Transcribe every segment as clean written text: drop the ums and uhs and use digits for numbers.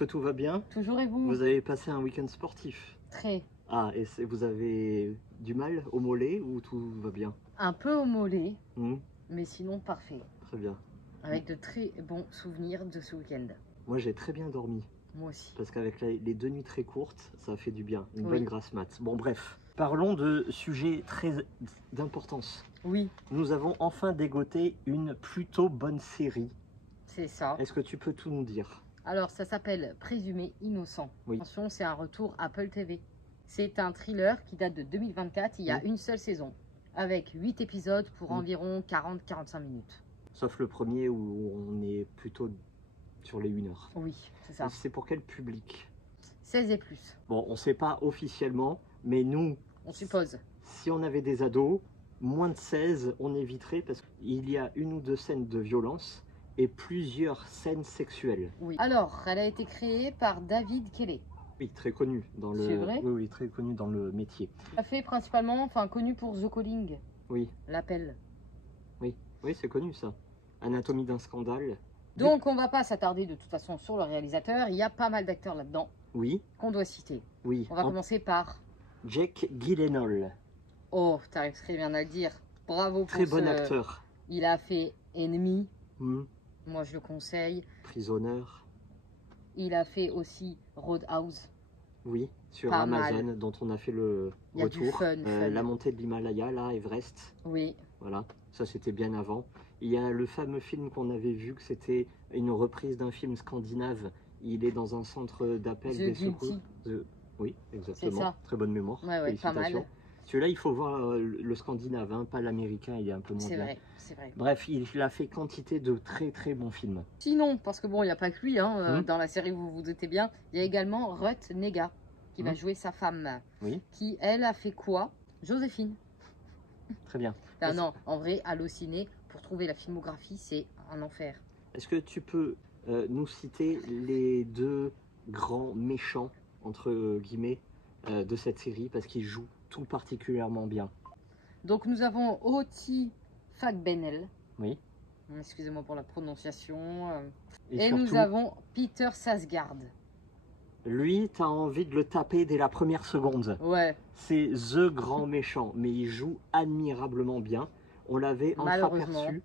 que tout va bien? Toujours et vous? Vous avez passé un week-end sportif? Très. Ah, et vous avez du mal au mollet ou tout va bien? Un peu au mollet, Hmm, mais sinon parfait. Très bien. Avec de très bons souvenirs de ce week-end. Moi, j'ai très bien dormi. Moi aussi. Parce qu'avec les 2 nuits très courtes, ça a fait du bien. Une Oui. bonne grasse mat. Bon, bref. Parlons de sujets très d'importance. Oui, Nous avons enfin dégoté une plutôt bonne série. c'est ça. Est-ce que tu peux tout nous dire? Alors, ça s'appelle Présumé innocent. Oui. Attention, c'est un retour Apple TV. C'est un thriller qui date de 2024. Il y a Oui. une seule saison. Avec 8 épisodes pour Oui. environ 40-45 minutes. Sauf le premier où on est plutôt sur les 1 heure. Oui, c'est ça. C'est pour quel public? 16 et plus, Bon, on ne sait pas officiellement, mais nous, on suppose. si on avait des ados, moins de 16, on éviterait parce qu'il y a 1 ou 2 scènes de violence et plusieurs scènes sexuelles. Oui. Alors, elle a été créée par David Kelley. Oui, très connu dans le. C'est vrai? Oui, oui, très connu dans le métier. Il a fait principalement, connu pour The Calling, Oui, l'appel. oui, c'est connu ça. Anatomie d'un scandale. Donc on va pas s'attarder de toute façon sur le réalisateur, il y a pas mal d'acteurs là-dedans Oui, qu'on doit citer. oui. On va commencer par... Jake Gyllenhaal, Oh, t'arrives très bien à le dire. Bravo pour très bon acteur. Il a fait Ennemi, Hmm, moi je le conseille. Prisonneur, Il a fait aussi Roadhouse. oui, sur Pas Amazon, mal. dont on a fait le Il y a du retour. fun. La montée de l'Himalaya, là, Everest. Oui, Voilà, ça c'était bien avant. Il y a le fameux film qu'on avait vu, que c'était une reprise d'un film scandinave. Il est dans un centre d'appel The des Guilty. secours. Oui, exactement. ça. Très bonne mémoire. Ouais, pas mal. Félicitations. Celui-là, il faut voir le scandinave, hein, pas l'américain, il est un peu moins C'est bien. vrai, c'est vrai. Bref, il a fait quantité de très très bons films. Sinon, parce que bon, il n'y a pas que lui, Hmm. dans la série, vous vous doutez bien, il y a également Ruth Negga, qui va jouer sa femme. Oui, Qui, elle, a fait quoi? Joséphine. très bien. Ah non, en vrai, Allociné, pour trouver la filmographie, c'est un enfer. Est-ce que tu peux nous citer les 2 grands méchants, entre guillemets, de cette série, parce qu'ils jouent tout particulièrement bien? Donc nous avons Oti Fagbenel. Oui. Excusez-moi pour la prononciation. Et Et nous surtout, avons Peter Sarsgaard. lui, t'as envie de le taper dès la première seconde. Ouais, C'est the grand méchant, mais il joue admirablement bien. On l'avait Malheureusement. entreaperçu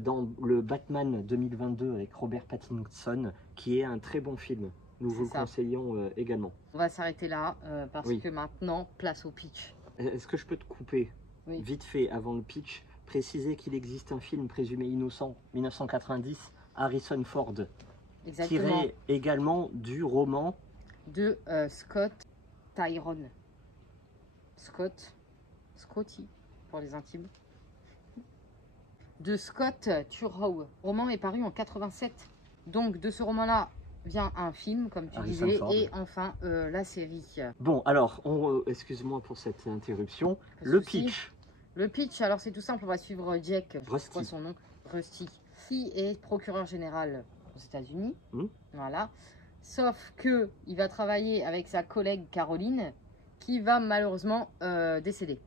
dans le Batman 2022 avec Robert Pattinson, qui est un très bon film. Nous vous le ça. conseillons également. On va s'arrêter là, parce Oui. que maintenant, place au pitch. Est-ce que je peux te couper Oui. vite fait avant le pitch, préciser qu'il existe un film présumé innocent, 1990, Harrison Ford, Exactement. tiré également du roman De Scott Tyrone. Scotty, pour les intimes. De Scott Turow. Le roman est paru en 87. Donc de ce roman-là vient un film, comme tu Harrison disais, Ford. et enfin la série. Bon, alors, excuse-moi pour cette interruption. Pas de Le souci. pitch. Le pitch, alors c'est tout simple, on va suivre Jack, je sais Rusty. quoi son nom, Rusty, qui est procureur général aux États-Unis. Voilà. Sauf que il va travailler avec sa collègue Caroline, qui va malheureusement décéder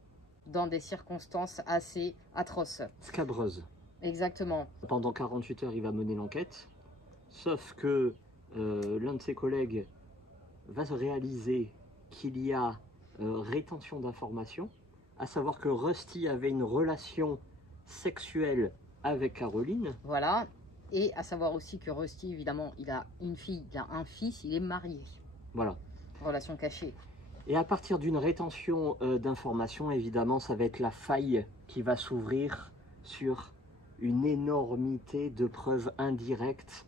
dans des circonstances assez atroces. Scabreuse. Exactement. Pendant 48 heures, il va mener l'enquête. Sauf que l'un de ses collègues va se réaliser qu'il y a rétention d'informations, à savoir que Rusty avait une relation sexuelle avec Caroline. Voilà. Et à savoir aussi que Rusty, évidemment, il a une fille, il a un fils, il est marié. Voilà. Relation cachée. Et à partir d'une rétention d'informations, évidemment, ça va être la faille qui va s'ouvrir sur une énormité de preuves indirectes.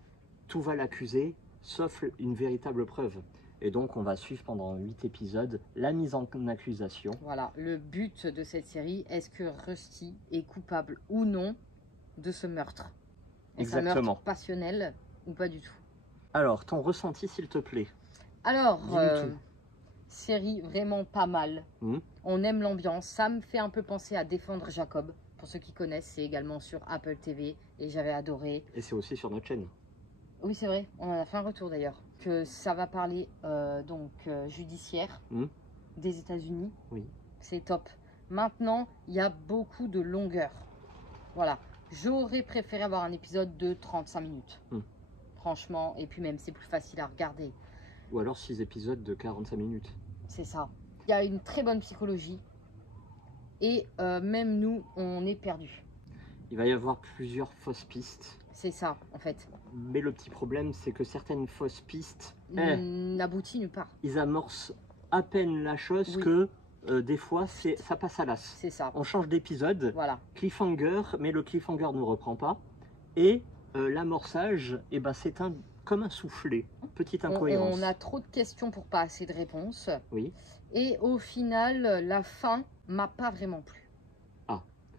Tout va l'accuser, sauf une véritable preuve. Et donc, on va suivre pendant 8 épisodes la mise en accusation. Voilà, le but de cette série, est-ce que Rusty est coupable ou non de ce meurtre? Est-ce un Exactement. meurtre passionnel ou pas du tout? Alors, ton ressenti, s'il te plaît. Alors, Dis-nous tout. série vraiment pas mal. Hmm. On aime l'ambiance. Ça me fait un peu penser à Défendre Jacob. Pour ceux qui connaissent, c'est également sur Apple TV et j'avais adoré. Et c'est aussi sur notre chaîne. Oui, c'est vrai, on en a fait un retour d'ailleurs. Que ça va parler judiciaire des États-Unis. Oui. C'est top. Maintenant, il y a beaucoup de longueur. Voilà. J'aurais préféré avoir un épisode de 35 minutes. franchement. Et puis même, c'est plus facile à regarder. Ou alors 6 épisodes de 45 minutes. C'est ça. Il y a une très bonne psychologie. Et même nous, on est perdus. Il va y avoir plusieurs fausses pistes. C'est ça, en fait. Mais le petit problème, c'est que certaines fausses pistes n'aboutissent nulle part. Ils amorcent à peine la chose que des fois, ça passe à l'as. C'est ça. On change d'épisode, voilà. Cliffhanger, mais le cliffhanger ne reprend pas. Et l'amorçage, c'est comme un soufflet. Petite incohérence. On a trop de questions pour pas assez de réponses. Oui. Et au final, la fin m'a pas vraiment plu.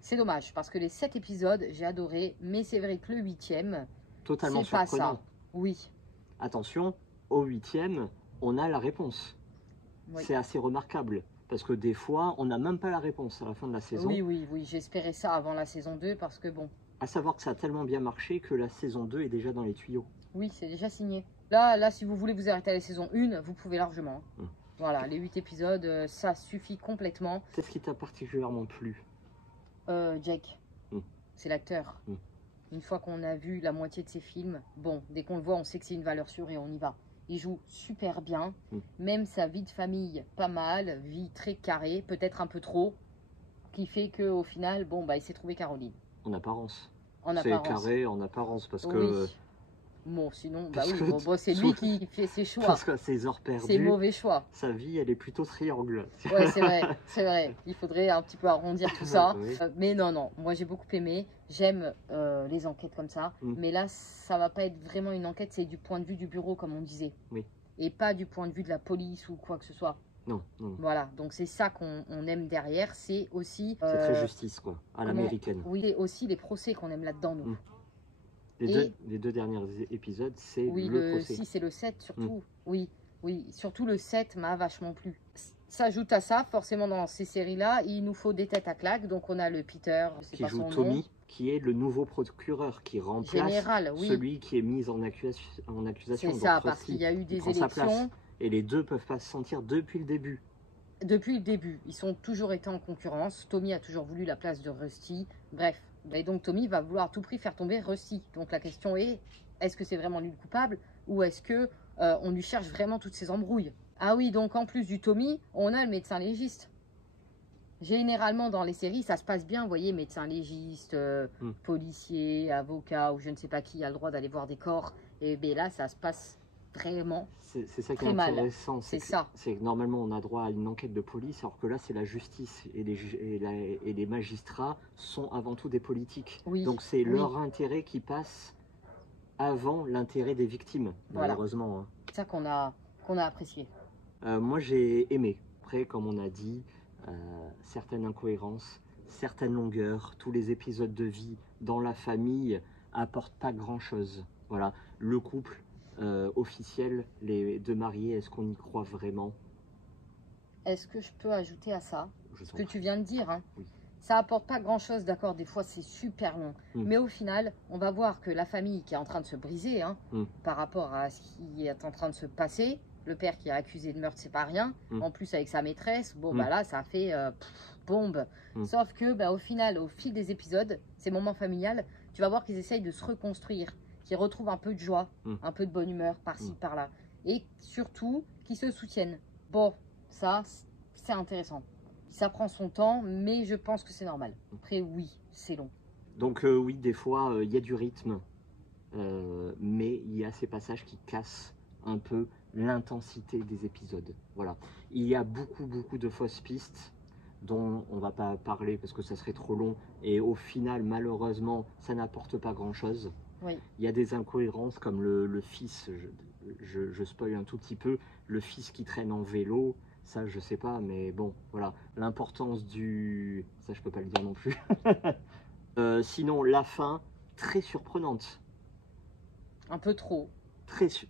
C'est dommage, parce que les 7 épisodes, j'ai adoré, mais c'est vrai que le 8e, totalement c'est pas ça. Oui. Attention, au 8e, on a la réponse. Oui. C'est assez remarquable, parce que des fois, on n'a même pas la réponse à la fin de la saison. Oui, j'espérais ça avant la saison 2, parce que bon... À savoir que ça a tellement bien marché que la saison 2 est déjà dans les tuyaux. Oui, c'est déjà signé. Là, si vous voulez vous arrêter à la saison 1, vous pouvez largement. Voilà, les 8 épisodes, ça suffit complètement. Qu'est-ce qui t'a particulièrement plu? Jake, c'est l'acteur. Une fois qu'on a vu la moitié de ses films, bon, dès qu'on le voit, on sait que c'est une valeur sûre et on y va. Il joue super bien, même sa vie de famille, pas mal, vie très carrée, peut-être un peu trop, qui fait qu'au final, bon, il s'est trouvé Caroline. En apparence. En apparence. C'est carré en apparence, parce que... Bon, sinon, c'est lui qui fait ses choix. Parce que ses heures perdues, ses mauvais choix. Sa vie, elle est plutôt triangle. Ouais, c'est vrai. Il faudrait un petit peu arrondir tout ça. Oui. Mais non, moi j'ai beaucoup aimé. J'aime les enquêtes comme ça. Mais là, ça va pas être vraiment une enquête, c'est du point de vue du bureau, comme on disait. Oui. Et pas du point de vue de la police ou quoi que ce soit. Non. Voilà, donc c'est ça qu'on aime derrière. C'est aussi... c'est très justice, quoi, à l'américaine. Oui, et aussi les procès qu'on aime là-dedans, nous. Les deux derniers épisodes, c'est le procès. 6 et le 7 surtout. Oui, surtout le 7 m'a vachement plu. S'ajoute à ça, forcément dans ces séries-là, il nous faut des têtes à claque. Donc on a le Peter, qui joue Tommy, qui est le nouveau procureur, qui remplace celui qui est mis en accusation. C'est ça, parce qu'il y a eu des élections. Et les deux peuvent pas se sentir depuis le début. Depuis le début, ils sont toujours été en concurrence. Tommy a toujours voulu la place de Rusty. Bref. Et donc Tommy va vouloir à tout prix faire tomber Rusty. Donc la question est, est-ce que c'est vraiment lui le coupable ou est-ce que on lui cherche vraiment toutes ces embrouilles? Ah oui, donc en plus du Tommy, on a le médecin légiste. Généralement dans les séries, ça se passe bien, vous voyez, médecin légiste, policier, avocat ou je ne sais pas qui a le droit d'aller voir des corps. Et bien là, ça se passe vraiment c'est ça qui est intéressant. C'est que normalement on a droit à une enquête de police, alors que là c'est la justice et les magistrats sont avant tout des politiques. Donc c'est leur intérêt qui passe avant l'intérêt des victimes, malheureusement. Hein. C'est ça qu'on a apprécié. Moi j'ai aimé. Après, comme on a dit, certaines incohérences, certaines longueurs, tous les épisodes de vie dans la famille apportent pas grand chose. Voilà, le couple officiel, les deux mariés, est-ce qu'on y croit vraiment? Est-ce que je peux ajouter à ça ce que tu viens de dire, hein? Oui. Ça apporte pas grand-chose, d'accord, des fois c'est super long. Mais au final, on va voir que la famille qui est en train de se briser par rapport à ce qui est en train de se passer, le père qui est accusé de meurtre, c'est pas rien, en plus avec sa maîtresse, bon là ça fait bombe. Sauf que au final, au fil des épisodes, ces moments familiales, tu vas voir qu'ils essayent de se reconstruire, qui retrouvent un peu de joie, un peu de bonne humeur par-ci, par-là. Et surtout, qui se soutiennent. Bon, ça, c'est intéressant. Ça prend son temps, mais je pense que c'est normal. Après, oui, c'est long. Donc oui, des fois, il y a du rythme, mais il y a ces passages qui cassent un peu l'intensité des épisodes. Voilà. Il y a beaucoup de fausses pistes dont on va pas parler parce que ça serait trop long. Et au final, malheureusement, ça n'apporte pas grand-chose. Oui. Il y a des incohérences comme le fils, je spoil un tout petit peu, le fils qui traîne en vélo, ça je sais pas, mais bon, voilà, l'importance du... ça je peux pas le dire non plus. Sinon, la fin, très surprenante. Un peu trop.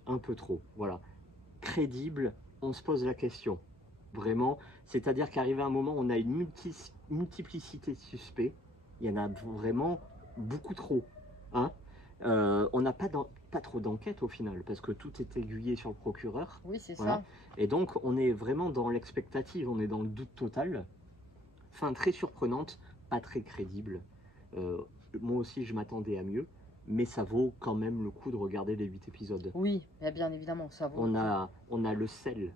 Un peu trop, voilà. Crédible, on se pose la question. Vraiment, c'est-à-dire qu'arrivé à un moment, on a une multiplicité de suspects, il y en a vraiment beaucoup trop, hein. On n'a pas trop d'enquête au final, parce que tout est aiguillé sur le procureur. Oui, c'est ça. Et donc, on est vraiment dans l'expectative, on est dans le doute total. Fin très surprenante, pas très crédible. Moi aussi, je m'attendais à mieux. mais ça vaut quand même le coup de regarder les 8 épisodes. Oui, bien évidemment, ça vaut. On a le sel,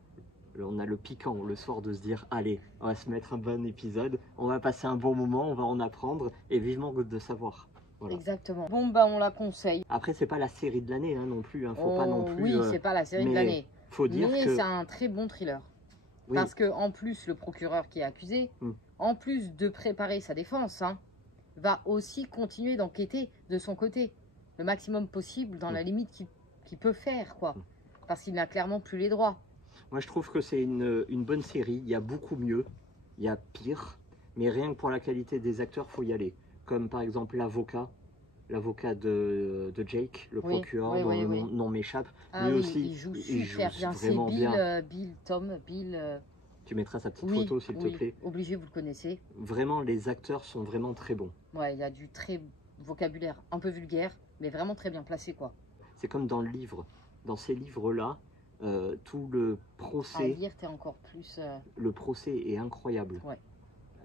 on a le piquant le soir de se dire allez, on va se mettre un bon épisode, on va passer un bon moment, on va en apprendre et vivement de savoir. Voilà. Exactement. Bon, bah on la conseille. Après, c'est pas la série de l'année non plus, faut pas non plus. Oui, c'est pas la série de l'année. Faut dire mais que c'est un très bon thriller. Oui. Parce que en plus, le procureur qui est accusé, en plus de préparer sa défense, va aussi continuer d'enquêter de son côté, le maximum possible dans la limite qu'il peut faire, quoi. Parce qu'il n'a clairement plus les droits. Moi, je trouve que c'est une bonne série. Il y a beaucoup mieux, il y a pire, mais rien que pour la qualité des acteurs, faut y aller. Comme par exemple l'avocat de Jake, le procureur dont le nom m'échappe. Lui aussi, il joue super bien. C'est Bill. Tu mettras sa petite photo, s'il te plaît. Obligé, vous le connaissez. Vraiment, les acteurs sont vraiment très bons. Ouais, il a du très vocabulaire un peu vulgaire, mais vraiment très bien placé, quoi. C'est comme dans le livre. Dans ces livres-là, tout le procès... À lire, t'es encore plus... Le procès est incroyable. Ouais.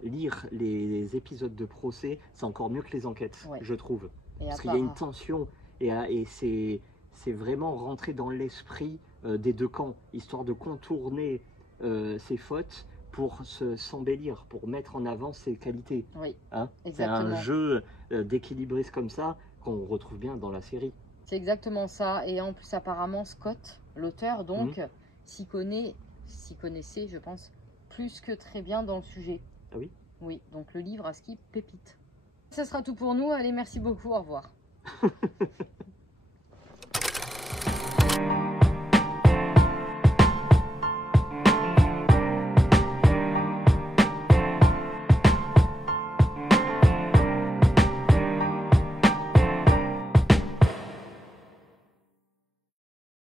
Lire les épisodes de procès, c'est encore mieux que les enquêtes, je trouve. Parce qu'il y a une tension, et c'est vraiment rentrer dans l'esprit des deux camps, histoire de contourner ses fautes pour s'embellir, pour mettre en avant ses qualités. Oui, c'est un jeu d'équilibriste comme ça qu'on retrouve bien dans la série. C'est exactement ça, et en plus apparemment Scott, l'auteur, donc, s'y connaissait, je pense, plus que très bien dans le sujet. Ah oui? Oui, donc le livre à ski pépite. Ça sera tout pour nous, allez, merci beaucoup, au revoir.